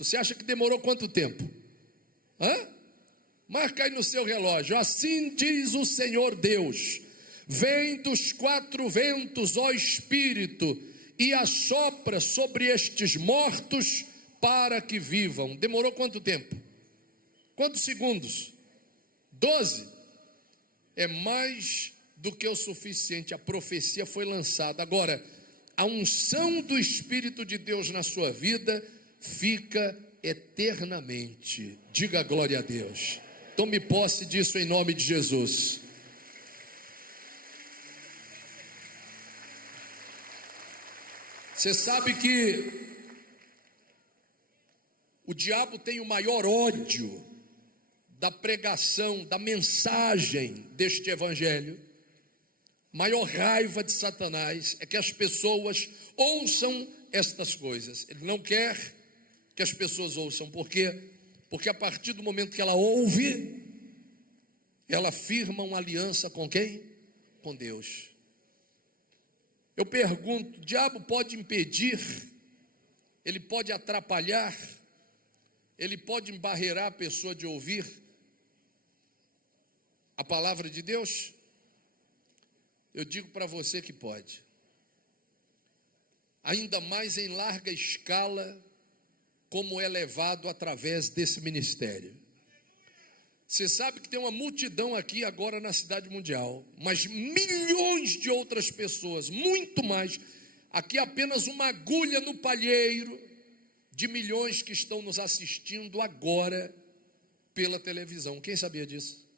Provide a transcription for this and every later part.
Você acha que demorou quanto tempo? Marca aí no seu relógio. Assim diz o Senhor Deus: vem dos quatro ventos, ó Espírito, e assopra sobre estes mortos para que vivam. Demorou quanto tempo? Quantos segundos? 12. É mais do que o suficiente. A profecia foi lançada. Agora, a unção do Espírito de Deus na sua vida fica eternamente. Diga glória a Deus. Tome posse disso em nome de Jesus. Você sabe que o diabo tem o maior ódio da pregação, da mensagem deste evangelho. Maior raiva de Satanás é que as pessoas ouçam estas coisas. Ele não quer que as pessoas ouçam. Por quê? Porque a partir do momento que ela ouve, ela firma uma aliança com quem? Com Deus. Eu pergunto, o diabo pode impedir, ele pode atrapalhar, ele pode embarrear a pessoa de ouvir a palavra de Deus? Eu digo para você que pode. Ainda mais em larga escala, como é levado através desse ministério. Você sabe que tem uma multidão aqui agora na cidade mundial, mas milhões de outras pessoas, muito mais. Aqui apenas uma agulha no palheiro de milhões que estão nos assistindo agora pela televisão. Quem sabia disso?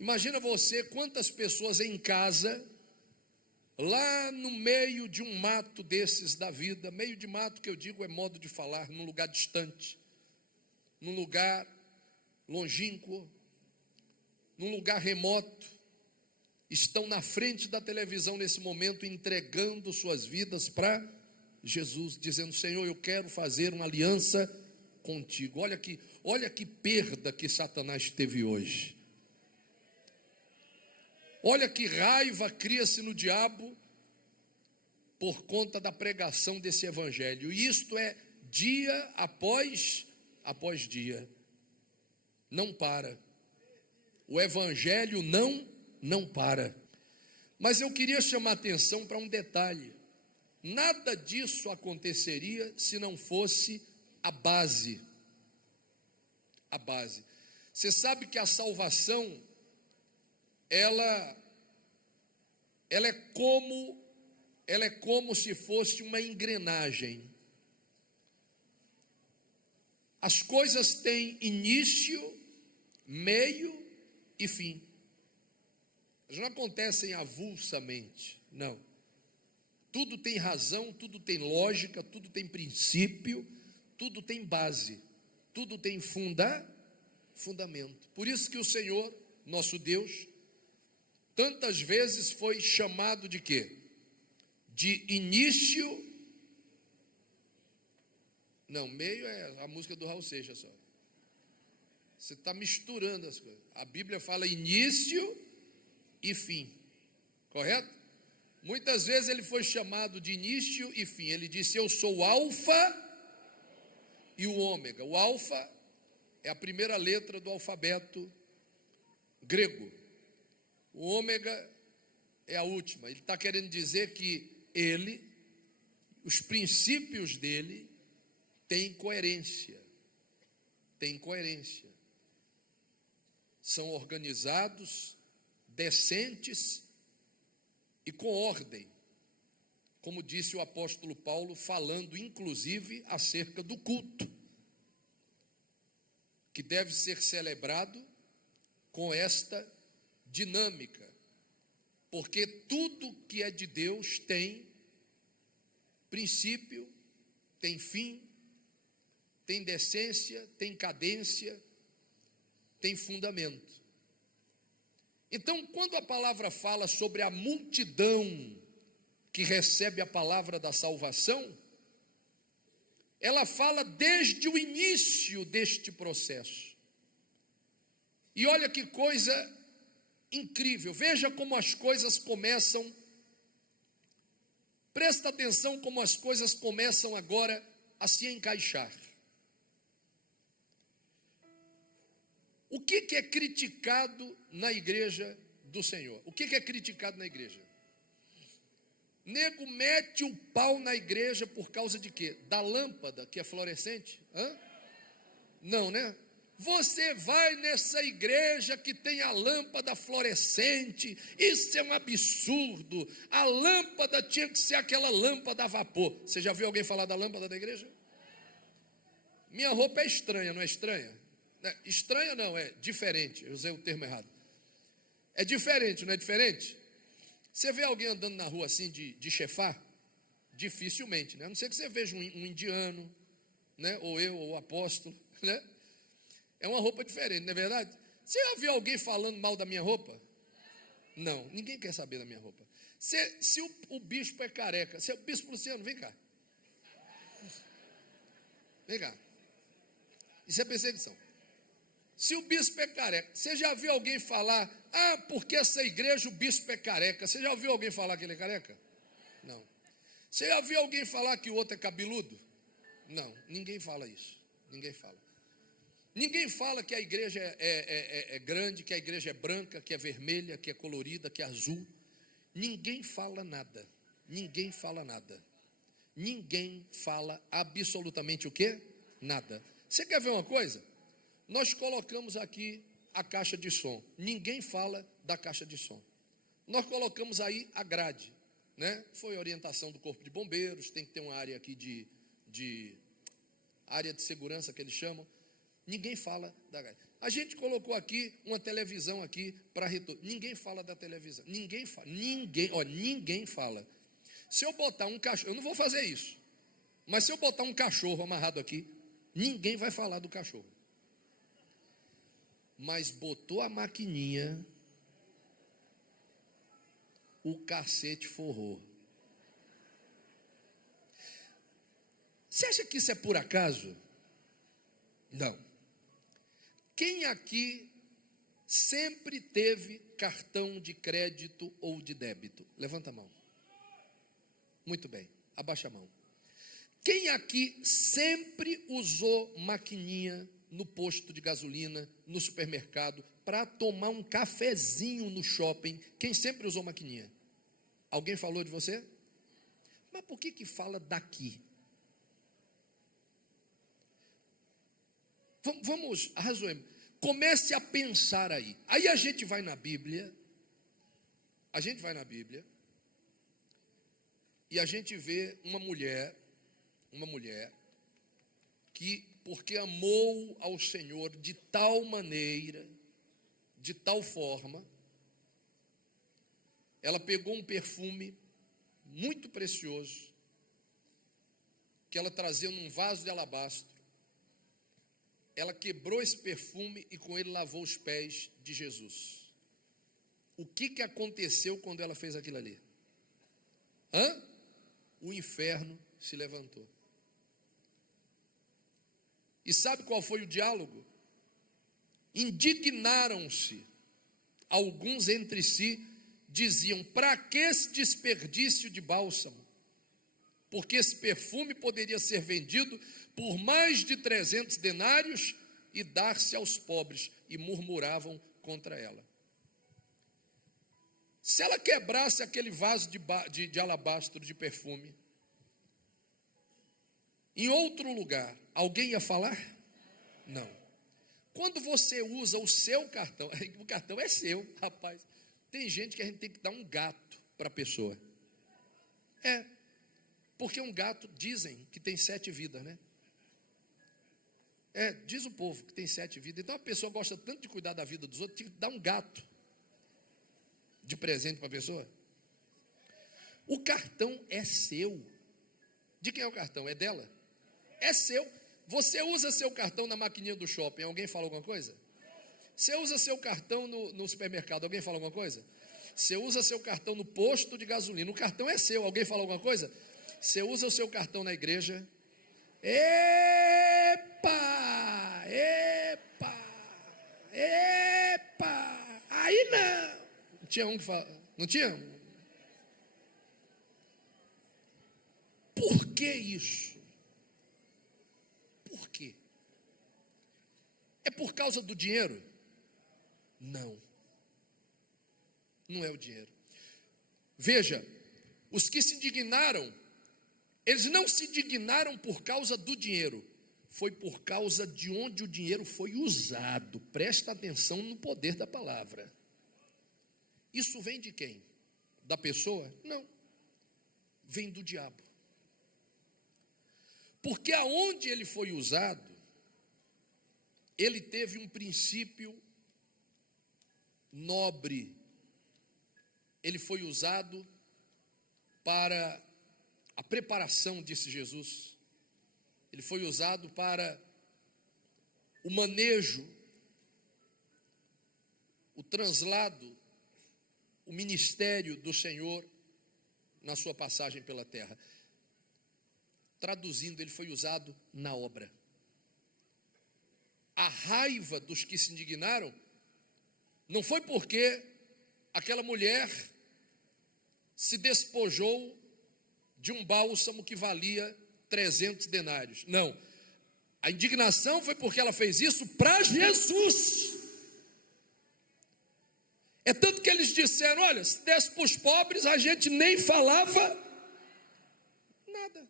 Imagina você quantas pessoas em casa, lá no meio de um mato desses da vida, meio de mato que eu digo é modo de falar, num lugar distante, num lugar longínquo, num lugar remoto, estão na frente da televisão nesse momento, entregando suas vidas para Jesus, dizendo: Senhor, eu quero fazer uma aliança contigo. Olha que perda que Satanás teve hoje. Olha que raiva cria-se no diabo por conta da pregação desse evangelho. E isto é dia após dia. Não para. O evangelho não para. Mas eu queria chamar a atenção para um detalhe. Nada disso aconteceria se não fosse a base. A base. Você sabe que a salvação, ela é como se fosse uma engrenagem. As coisas têm início, meio e fim. Elas não acontecem avulsamente, não. Tudo tem razão, tudo tem lógica, tudo tem princípio, tudo tem base, tudo tem fundamento. Por isso que o Senhor, nosso Deus, tantas vezes foi chamado de quê? De início. Não, meio é a música do Raul Seixas só. Você está misturando as coisas. A Bíblia fala início e fim, correto? Muitas vezes ele foi chamado de início e fim. Ele disse: eu sou o alfa e o ômega. O alfa é a primeira letra do alfabeto grego. O ômega é a última. Ele está querendo dizer que ele, os princípios dele, têm coerência. Tem coerência. São organizados, decentes e com ordem, como disse o apóstolo Paulo, falando inclusive acerca do culto, que deve ser celebrado com esta dinâmica, porque tudo que é de Deus tem princípio, tem fim, tem decência, tem cadência, tem fundamento. Então, quando a palavra fala sobre a multidão que recebe a palavra da salvação, ela fala desde o início deste processo. E olha que coisa incrível, veja como as coisas começam, presta atenção como as coisas começam agora a se encaixar. O que é criticado na igreja do Senhor? O que é criticado na igreja? Nego mete o pau na igreja por causa de quê? Da lâmpada que é fluorescente? Não, né? Você vai nessa igreja que tem a lâmpada fluorescente, isso é um absurdo. A lâmpada tinha que ser aquela lâmpada a vapor. Você já viu alguém falar da lâmpada da igreja? Minha roupa é estranha, não é estranha? Estranha não, é diferente. Eu usei o termo errado. É diferente, não é diferente? Você vê alguém andando na rua assim de chefá? Dificilmente, né? A não ser que você veja um indiano, né? Ou eu, ou o apóstolo, né? É uma roupa diferente, não é verdade? Você já viu alguém falando mal da minha roupa? Não, ninguém quer saber da minha roupa. Se o bispo é careca, se é o bispo Luciano, vem cá. Vem cá. Isso é perseguição. Se o bispo é careca, você já viu alguém falar, porque essa igreja o bispo é careca? Você já ouviu alguém falar que ele é careca? Não. Você já viu alguém falar que o outro é cabeludo? Não, ninguém fala isso. Ninguém fala. Ninguém fala que a igreja é grande, que a igreja é branca, que é vermelha, que é colorida, que é azul. Ninguém fala nada. Ninguém fala nada. Ninguém fala absolutamente o quê? Nada. Você quer ver uma coisa? Nós colocamos aqui a caixa de som. Ninguém fala da caixa de som. Nós colocamos aí a grade, né? Foi orientação do Corpo de Bombeiros, tem que ter uma área aqui de área de segurança que eles chamam. Ninguém fala da grade. A gente colocou aqui uma televisão aqui para retorno. Ninguém fala da televisão. Ninguém fala. Ninguém fala. Se eu botar um cachorro, eu não vou fazer isso. Mas se eu botar um cachorro amarrado aqui, ninguém vai falar do cachorro. Mas botou a maquininha, o cacete forrou. Você acha que isso é por acaso? Não. Quem aqui sempre teve cartão de crédito ou de débito? Levanta a mão. Muito bem, abaixa a mão. Quem aqui sempre usou maquininha no posto de gasolina, no supermercado, para tomar um cafezinho no shopping? Quem sempre usou maquininha? Alguém falou de você? Mas por que fala daqui? Vamos, razoemos. Comece a pensar aí. Aí a gente vai na Bíblia, e a gente vê uma mulher que, porque amou ao Senhor de tal maneira, de tal forma, ela pegou um perfume muito precioso, que ela trazia num vaso de alabastro. Ela quebrou esse perfume e com ele lavou os pés de Jesus. O que aconteceu quando ela fez aquilo ali? O inferno se levantou. E sabe qual foi o diálogo? Indignaram-se. Alguns entre si diziam: para que esse desperdício de bálsamo? Porque esse perfume poderia ser vendido por mais de 300 denários e dar-se aos pobres. E murmuravam contra ela. Se ela quebrasse aquele vaso de alabastro de perfume, em outro lugar, alguém ia falar? Não. Quando você usa o seu cartão, o cartão é seu, rapaz. Tem gente que a gente tem que dar um gato para a pessoa. Porque um gato, dizem que tem 7 vidas, né? Diz o povo que tem 7 vidas. Então a pessoa gosta tanto de cuidar da vida dos outros, tem que dar um gato de presente para a pessoa. O cartão é seu. De quem é o cartão? É dela? É seu. Você usa seu cartão na maquininha do shopping, alguém fala alguma coisa? Você usa seu cartão no supermercado, alguém fala alguma coisa? Você usa seu cartão no posto de gasolina, o cartão é seu, alguém fala alguma coisa? Você usa o seu cartão na igreja? Epa! Aí não! Não tinha um que fala, não tinha? Por que isso? É por causa do dinheiro? Não. Não é o dinheiro. Veja, os que se indignaram, eles não se indignaram por causa do dinheiro, foi por causa de onde o dinheiro foi usado. Presta atenção no poder da palavra. Isso vem de quem? Da pessoa? Não. Vem do diabo. Porque aonde ele foi usado, ele teve um princípio nobre. Ele foi usado para a preparação, disse Jesus. Ele foi usado para o manejo, o translado, o ministério do Senhor na sua passagem pela terra. Traduzindo, ele foi usado na obra. A raiva dos que se indignaram não foi porque aquela mulher se despojou de um bálsamo que valia 300 denários. Não. A indignação foi porque ela fez isso para Jesus. É tanto que eles disseram, olha, se desse para os pobres, a gente nem falava nada.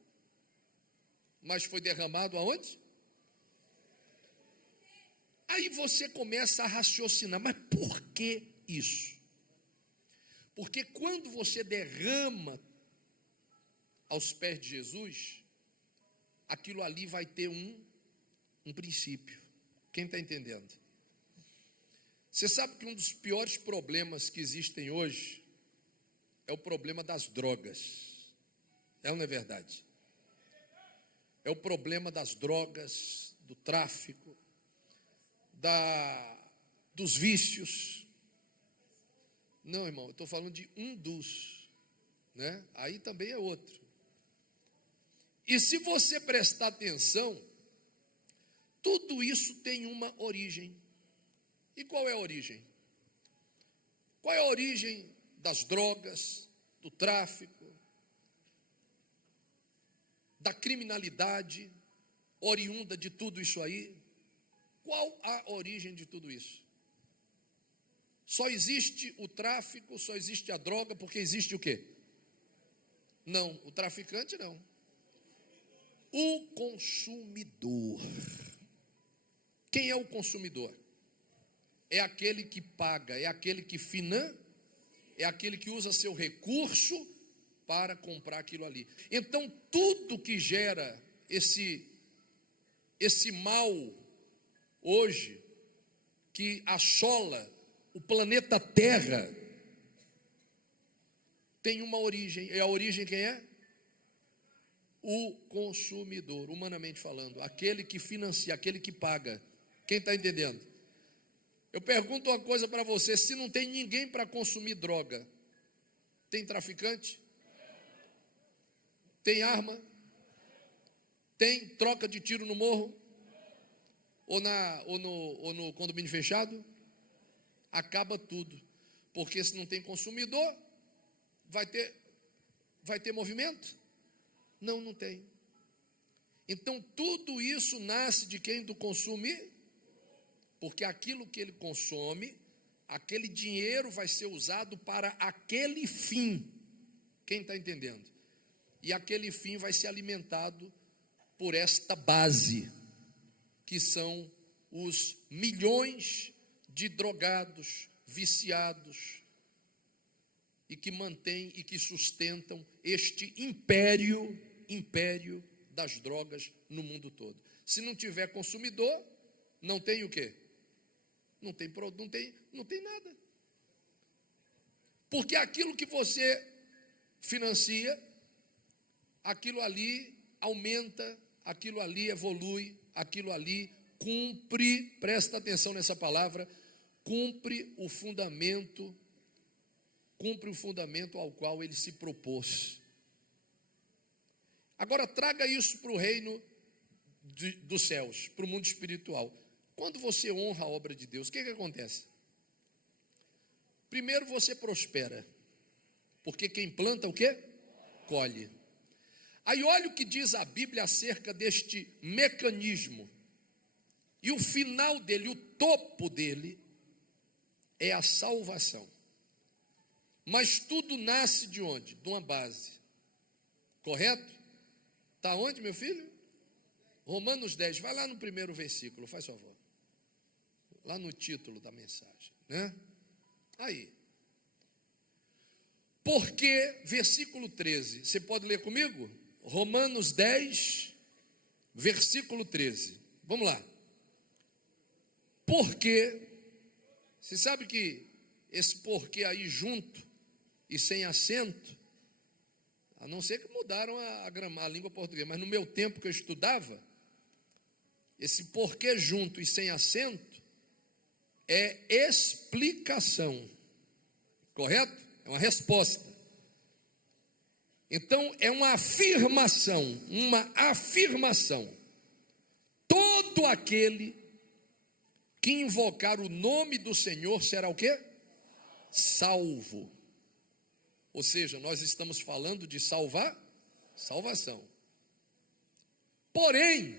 Mas foi derramado aonde? Aí você começa a raciocinar, mas por que isso? Porque quando você derrama aos pés de Jesus, aquilo ali vai ter um princípio. Quem está entendendo? Você sabe que um dos piores problemas que existem hoje é o problema das drogas. É ou não é verdade? É o problema das drogas, do tráfico, dos vícios. Não, irmão, eu estou falando de um dos, né? Aí também é outro. E se você prestar atenção, tudo isso tem uma origem. E qual é a origem? Qual é a origem das drogas, do tráfico, da criminalidade oriunda de tudo isso aí? Qual a origem de tudo isso? Só existe o tráfico, só existe a droga, porque existe o quê? Não, o traficante não. O consumidor. Quem é o consumidor? É aquele que paga, é aquele que financia, é aquele que usa seu recurso para comprar aquilo ali. Então, tudo que gera esse mal hoje, que assola o planeta Terra, tem uma origem. E a origem quem é? O consumidor, humanamente falando, aquele que financia, aquele que paga. Quem está entendendo? Eu pergunto uma coisa para você: se não tem ninguém para consumir droga, tem traficante? Tem arma? Tem troca de tiro no morro? Ou no condomínio fechado? Acaba tudo. Porque se não tem consumidor, vai ter movimento? Não, não tem. Então tudo isso nasce de quem? Do consumir. Porque aquilo que ele consome, aquele dinheiro vai ser usado para aquele fim. Quem está entendendo? E aquele fim vai ser alimentado por esta base, que são os milhões de drogados, viciados, e que mantêm e que sustentam este império das drogas no mundo todo. Se não tiver consumidor, não tem o quê? Não tem produto, não tem nada. Porque aquilo que você financia, aquilo ali aumenta, aquilo ali evolui, aquilo ali cumpre, presta atenção nessa palavra, cumpre o fundamento ao qual ele se propôs. Agora traga isso para o reino dos céus, para o mundo espiritual. Quando você honra a obra de Deus, o que acontece? Primeiro você prospera, porque quem planta o quê? Colhe. Aí olha o que diz a Bíblia acerca deste mecanismo. E o final dele, o topo dele, é a salvação. Mas tudo nasce de onde? De uma base. Correto? Está onde, meu filho? Romanos 10. Vai lá no primeiro versículo, faz favor. Lá no título da mensagem, né? Aí. Porque, versículo 13, você pode ler comigo? Romanos 10, versículo 13. Vamos lá. Porque, você sabe que esse porquê aí junto e sem acento, a não ser que mudaram a língua portuguesa, mas no meu tempo que eu estudava, esse porquê junto e sem acento é explicação, correto? É uma resposta. Então, é uma afirmação, Todo aquele que invocar o nome do Senhor será o quê? Salvo. Ou seja, nós estamos falando de salvação. Porém,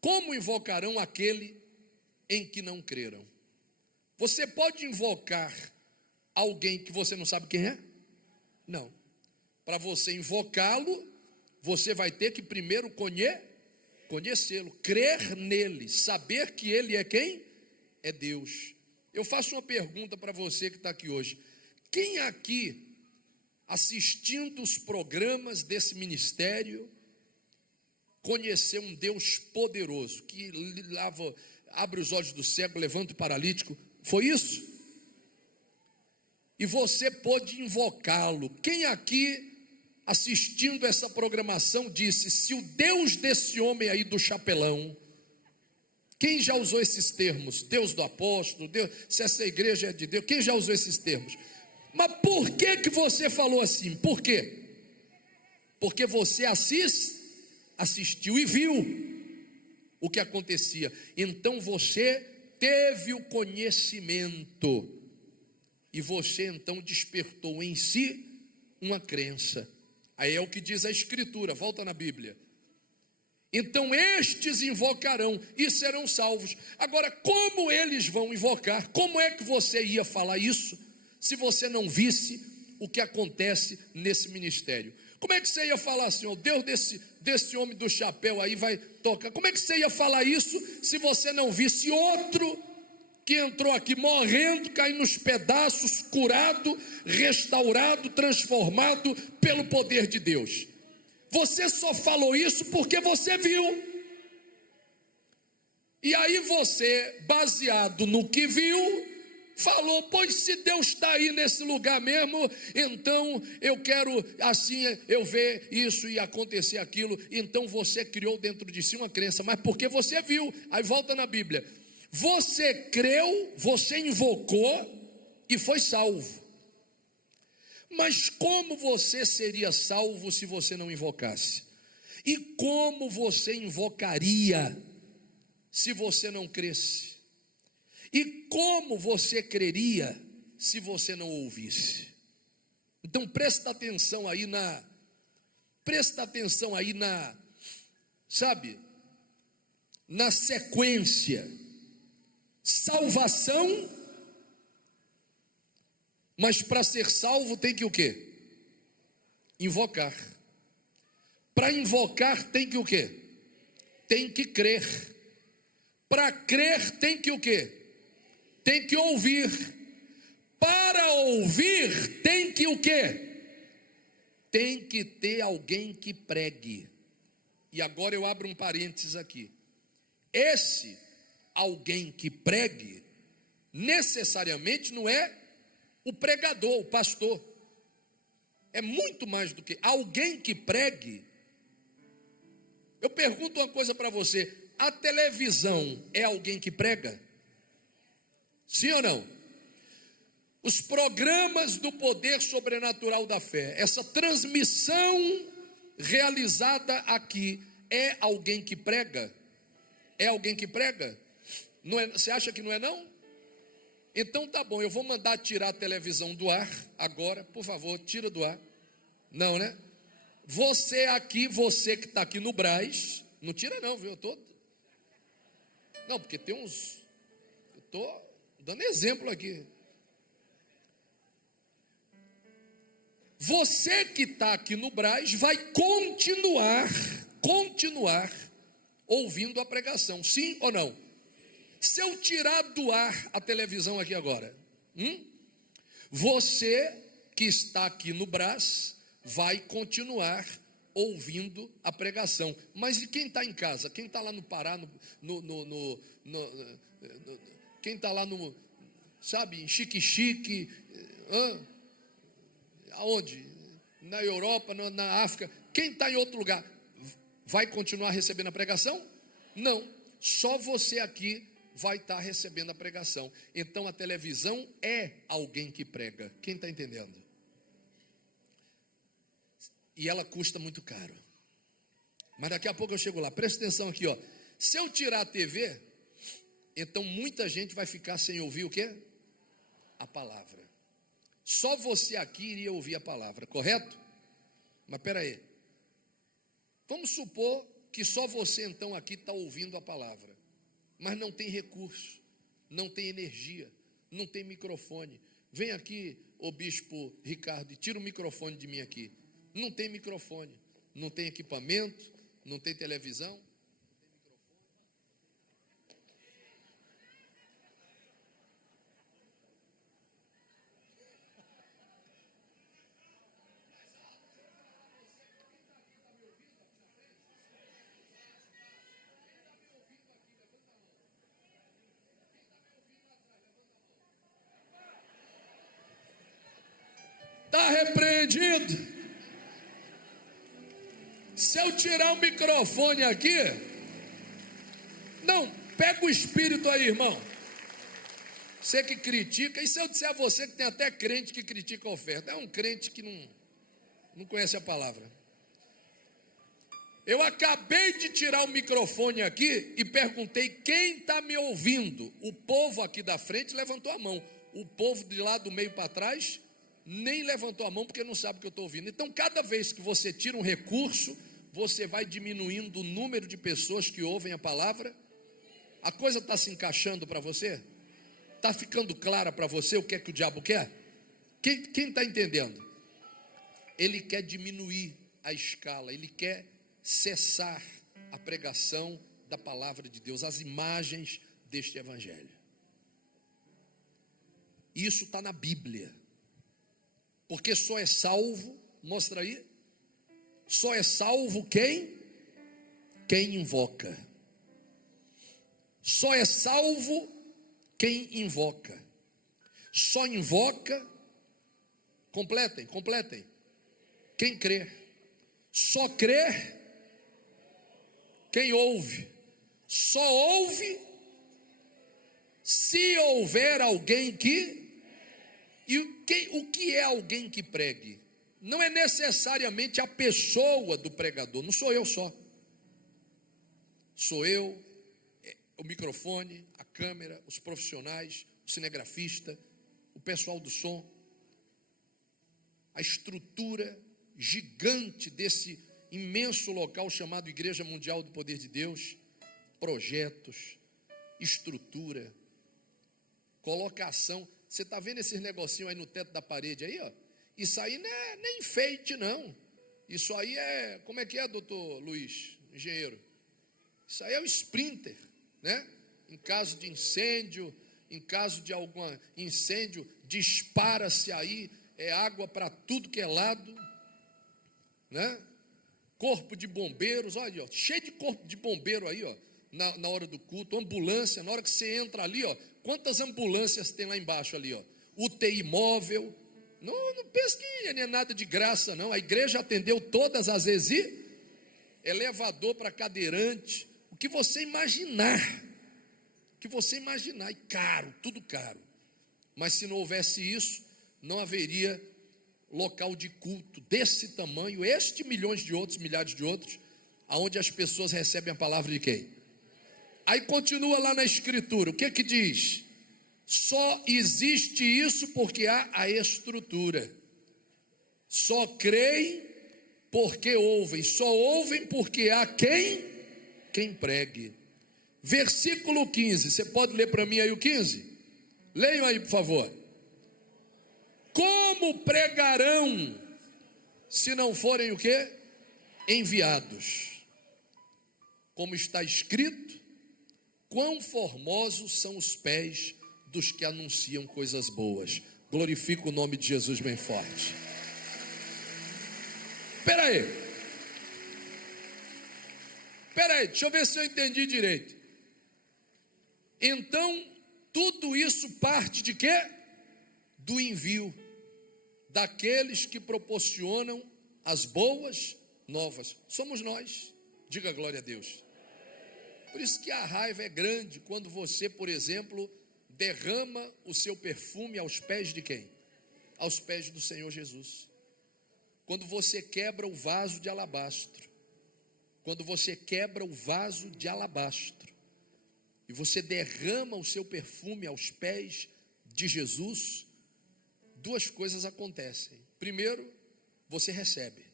como invocarão aquele em que não creram? Você pode invocar alguém que você não sabe quem é? Não. Para você invocá-lo, você vai ter que primeiro conhecê-lo, crer nele, saber que ele é quem? É Deus. Eu faço uma pergunta para você que está aqui hoje. Quem aqui, assistindo os programas desse ministério, conheceu um Deus poderoso, que abre os olhos do cego, levanta o paralítico? Foi isso? E você pôde invocá-lo. Quem aqui, assistindo essa programação, disse: se o Deus desse homem aí do chapelão, quem já usou esses termos? Deus do apóstolo, Deus, se essa igreja é de Deus, quem já usou esses termos? Mas por que você falou assim? Por quê? Porque você assistiu e viu o que acontecia. Então você teve o conhecimento e você então despertou em si uma crença. Aí é o que diz a Escritura, volta na Bíblia. Então estes invocarão e serão salvos. Agora, como eles vão invocar? Como é que você ia falar isso se você não visse o que acontece nesse ministério? Como é que você ia falar assim, ó, Deus desse homem do chapéu aí vai tocar? Como é que você ia falar isso se você não visse outro que entrou aqui morrendo, caindo nos pedaços, curado, restaurado, transformado pelo poder de Deus? Você só falou isso porque você viu. E aí você, baseado no que viu, falou: pois se Deus está aí nesse lugar mesmo, então eu quero assim, eu ver isso e acontecer aquilo. Então você criou dentro de si uma crença, mas porque você viu. Aí volta na Bíblia, você creu, você invocou e foi salvo. Mas como você seria salvo se você não invocasse? E como você invocaria se você não cresce? E como você creria se você não ouvisse? Então presta atenção aí sabe, na sequência. Salvação, mas para ser salvo tem que o quê? Invocar. Para invocar tem que o quê? Tem que crer. Para crer tem que o quê? Tem que ouvir. Para ouvir tem que o quê? Tem que ter alguém que pregue. E agora eu abro um parênteses aqui. Esse alguém que pregue necessariamente não é o pregador, o pastor. É muito mais do que alguém que pregue. Eu pergunto uma coisa para você: a televisão é alguém que prega? Sim ou não? Os programas do poder sobrenatural da fé, essa transmissão realizada aqui, é alguém que prega? É alguém que prega? Não é, você acha que não é não? Então tá bom, eu vou mandar tirar a televisão do ar agora, por favor, tira do ar. Não, né? Você que está aqui no Brás, não tira não, viu? Não, porque tem uns, eu estou dando exemplo aqui. Você que está aqui no Brás vai continuar ouvindo a pregação, sim ou não? Se eu tirar do ar a televisão aqui agora, você que está aqui no Brás vai continuar ouvindo a pregação. Mas e quem está em casa? Quem está lá no Pará, quem está lá no, sabe, em Xique-Xique, aonde? Na Europa, na África. Quem está em outro lugar vai continuar recebendo a pregação? Não, só você aqui vai estar recebendo a pregação. Então a televisão é alguém que prega. Quem está entendendo? E ela custa muito caro. Mas daqui a pouco eu chego lá. Presta atenção aqui, ó. Se eu tirar a TV, então muita gente vai ficar sem ouvir o quê? A palavra. Só você aqui iria ouvir a palavra, correto? Mas espera aí. Vamos supor que só você então aqui está ouvindo a palavra, mas não tem recurso, não tem energia, não tem microfone. Vem aqui, ô bispo Ricardo, e tira o microfone de mim aqui. Não tem microfone, não tem equipamento, não tem televisão. Está repreendido. Se eu tirar o microfone aqui, não, pega o espírito aí, irmão. Você que critica, e se eu disser a você que tem até crente que critica a oferta? É um crente que não conhece a palavra. Eu acabei de tirar o microfone aqui e perguntei quem está me ouvindo. O povo aqui da frente levantou a mão. O povo de lá do meio para trás nem levantou a mão porque não sabe o que eu estou ouvindo. Então, cada vez que você tira um recurso, você vai diminuindo o número de pessoas que ouvem a palavra. A coisa está se encaixando para você? Está ficando clara para você o que é que o diabo quer? Quem está entendendo? Ele quer diminuir a escala, ele quer cessar a pregação da palavra de Deus, as imagens deste evangelho. Isso está na Bíblia. Porque só é salvo, mostra aí, só é salvo quem invoca. Só é salvo quem invoca. Só invoca, completem, quem crê. Só crê quem ouve. Só ouve se houver alguém que... E o que é alguém que pregue? Não é necessariamente a pessoa do pregador, não sou eu só. Sou eu, o microfone, a câmera, os profissionais, o cinegrafista, o pessoal do som. A estrutura gigante desse imenso local chamado Igreja Mundial do Poder de Deus. Projetos, estrutura, colocação. Você está vendo esses negocinhos aí no teto da parede aí, ó? Isso aí não é nem enfeite, não. Isso aí é, como é que é, doutor Luiz, engenheiro? Isso aí é o sprinter, né? Em caso de incêndio, em caso de algum incêndio, dispara-se aí, é água para tudo que é lado, né? Corpo de bombeiros, olha, ó, cheio de corpo de bombeiro aí, ó, na hora do culto, ambulância, na hora que você entra ali, ó, quantas ambulâncias tem lá embaixo ali, ó? UTI móvel. Não pense que não é nada de graça, não. A igreja atendeu todas as vezes. Elevador para cadeirante. O que você imaginar. E caro, tudo caro. Mas se não houvesse isso, não haveria local de culto desse tamanho, milhões de outros, milhares de outros, aonde as pessoas recebem a palavra de quem? Aí continua lá na escritura, o que que diz? Só existe isso porque há a estrutura. Só creem porque ouvem, só ouvem porque há quem pregue. Versículo 15, você pode ler para mim aí o 15? Leiam aí, por favor. Como pregarão se não forem o quê? Enviados. Como está escrito, quão formosos são os pés dos que anunciam coisas boas. Glorifica o nome de Jesus bem forte. Espera aí, deixa eu ver se eu entendi direito. Então, tudo isso parte de quê? Do envio, daqueles que proporcionam as boas novas. Somos nós, diga glória a Deus. Por isso que a raiva é grande quando você, por exemplo, derrama o seu perfume aos pés de quem? Aos pés do Senhor Jesus. Quando você quebra o vaso de alabastro, quando você quebra o vaso de alabastro, e você derrama o seu perfume aos pés de Jesus, duas coisas acontecem. Primeiro, você recebe,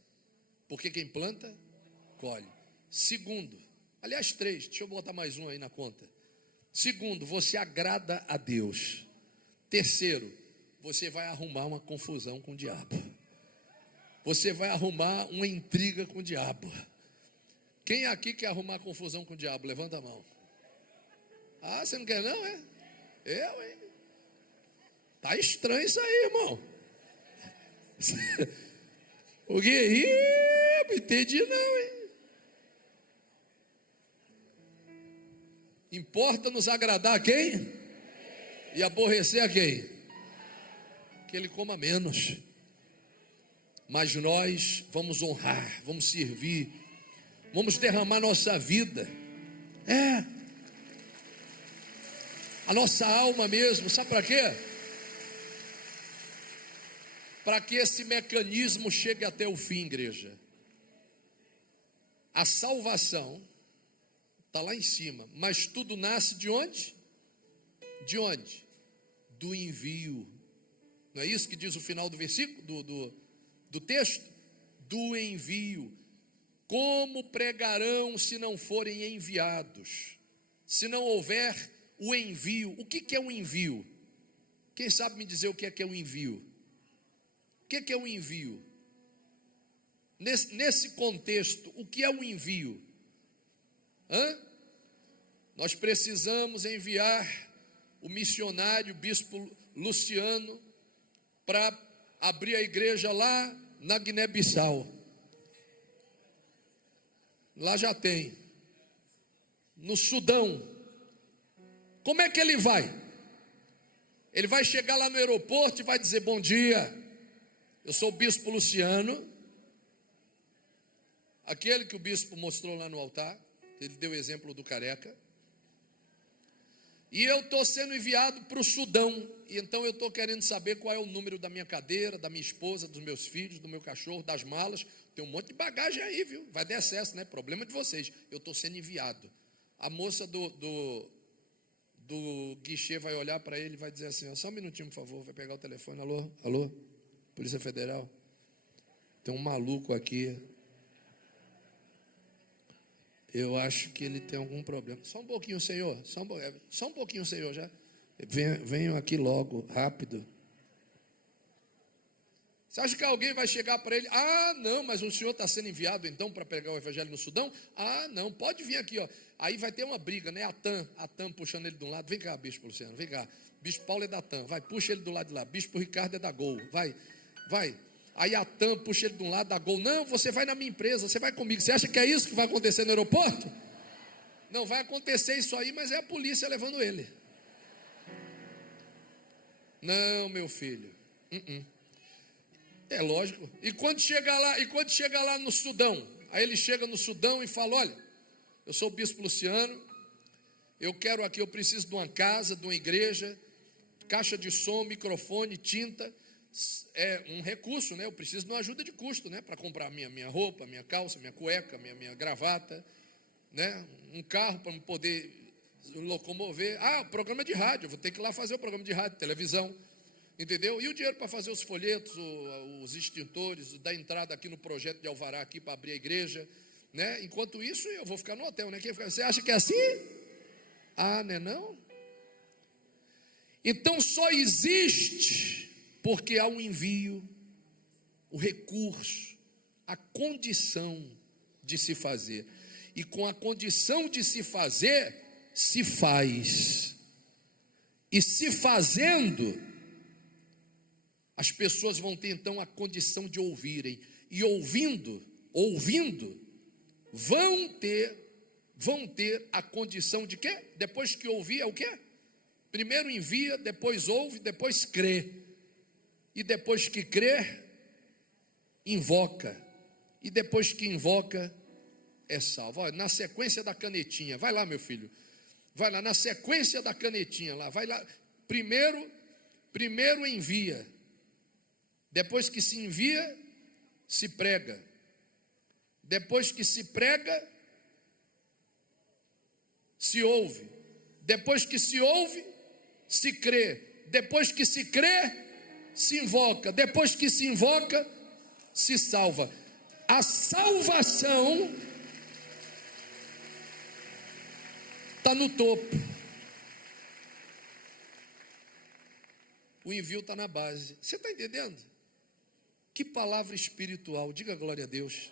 porque quem planta, colhe. Segundo, aliás, três, deixa eu botar mais um aí na conta. Segundo, você agrada a Deus. Terceiro, você vai arrumar uma confusão com o diabo. Você vai arrumar uma intriga com o diabo. Quem aqui quer arrumar confusão com o diabo? Levanta a mão. Ah, você não quer não, é? Eu, hein? Tá estranho isso aí, irmão. O que? Não entendi não, hein? Importa nos agradar a quem? E aborrecer a quem? Que ele coma menos. Mas nós vamos honrar, vamos servir, vamos derramar nossa vida. A nossa alma mesmo, sabe para quê? Para que esse mecanismo chegue até o fim, igreja. A salvação está lá em cima, mas tudo nasce de onde? De onde? Do envio. Não é isso que diz o final do versículo, do texto? Do envio. Como pregarão se não forem enviados? Se não houver o envio. O que é um envio? Quem sabe me dizer o que é um envio? O que é um envio? Nesse contexto, o que é um envio? Nós precisamos enviar o missionário, o bispo Luciano, para abrir a igreja lá na Guiné-Bissau. Lá já tem. No Sudão. Como é que ele vai? Ele vai chegar lá no aeroporto e vai dizer: bom dia, eu sou o bispo Luciano, aquele que o bispo mostrou lá no altar. Ele deu o exemplo do careca. E eu estou sendo enviado para o Sudão. E então eu estou querendo saber qual é o número da minha cadeira, da minha esposa, dos meus filhos, do meu cachorro, das malas. Tem um monte de bagagem aí, viu? Vai dar excesso, né? Problema de vocês. Eu estou sendo enviado. A moça do guichê vai olhar para ele e vai dizer assim: ó, só um minutinho, por favor. Vai pegar o telefone. Alô? Polícia Federal. Tem um maluco aqui. Eu acho que ele tem algum problema. Só um pouquinho, senhor. Só um pouquinho, senhor. Já venham aqui logo, rápido. Você acha que alguém vai chegar para ele? Ah, não, mas o senhor está sendo enviado então para pregar o evangelho no Sudão? Ah, não, pode vir aqui, ó. Aí vai ter uma briga, né? A TAM puxando ele de um lado. Vem cá, bispo Luciano, vem cá. Bispo Paulo é da TAM, vai, puxa ele do lado de lá. Bispo Ricardo é da Gol, vai. Aí a TAM puxa ele de um lado da Gol. Não, você vai na minha empresa, você vai comigo. Você acha que é isso que vai acontecer no aeroporto? Não vai acontecer isso aí, mas é a polícia levando ele. Não, meu filho. É lógico. E quando chega lá no Sudão, aí ele chega no Sudão e fala: olha, eu sou o bispo Luciano, eu preciso de uma casa, de uma igreja, caixa de som, microfone, tinta. É um recurso, né? Eu preciso de uma ajuda de custo, né? Para comprar minha roupa, minha calça, minha cueca, minha gravata, né? Um carro para poder locomover. Ah, programa de rádio, eu vou ter que ir lá fazer o programa de rádio, televisão. Entendeu? E o dinheiro para fazer os folhetos, os extintores, dar entrada aqui no projeto de alvará aqui para abrir a igreja, né? Enquanto isso, eu vou ficar no hotel, né? Você acha que é assim? Ah, né, não? Então só existe porque há um envio, o recurso, a condição de se fazer. E com a condição de se fazer, se faz. E se fazendo, as pessoas vão ter então a condição de ouvirem. E ouvindo, vão ter a condição de quê? Depois que ouvir é o quê? Primeiro envia, depois ouve, depois crê. E depois que crê, invoca. E depois que invoca, é salvo. Olha, na sequência da canetinha, vai lá, meu filho. Vai lá, na sequência da canetinha lá, vai lá. Primeiro envia. Depois que se envia, se prega. Depois que se prega, se ouve. Depois que se ouve, se crê. Depois que se crê, se invoca. Depois que se invoca, se salva. A salvação está no topo. O envio está na base. Você está entendendo? Que palavra espiritual. Diga glória a Deus.